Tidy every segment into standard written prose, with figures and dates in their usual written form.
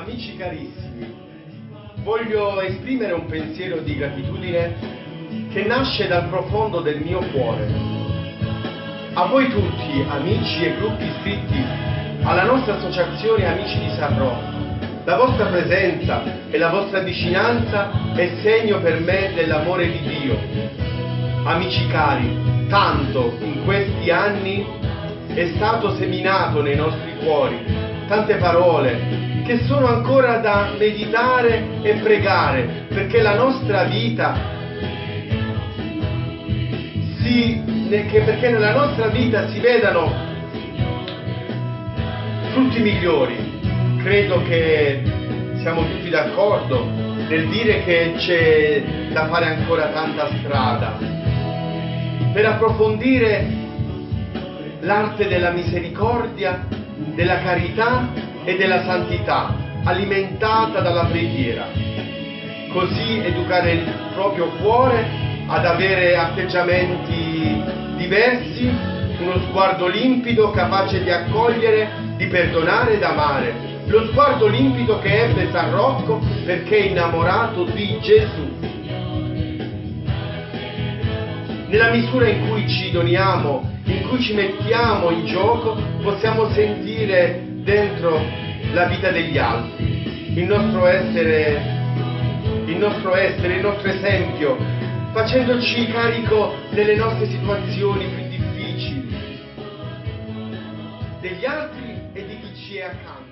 Amici carissimi, voglio esprimere un pensiero di gratitudine che nasce dal profondo del mio cuore. A voi tutti, amici e gruppi iscritti alla nostra associazione Amici di San Rocco, la vostra presenza e la vostra vicinanza è segno per me dell'amore di Dio. Amici cari, tanto in questi anni è stato seminato nei nostri cuori, tante parole che sono ancora da meditare e pregare perché la nostra vita perché nella nostra vita si vedano frutti migliori. Credo che siamo tutti d'accordo nel dire che c'è da fare ancora tanta strada per approfondire l'arte della misericordia, della carità e della santità, alimentata dalla preghiera. Così educare il proprio cuore ad avere atteggiamenti diversi, uno sguardo limpido capace di accogliere, di perdonare ed amare. Lo sguardo limpido che ebbe San Rocco perché è innamorato di Gesù. Nella misura in cui ci doniamo, in cui ci mettiamo in gioco, possiamo sentire dentro la vita degli altri, il nostro essere, il nostro esempio, facendoci carico delle nostre situazioni più difficili, degli altri e di chi ci è accanto.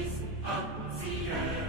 ist anziehen.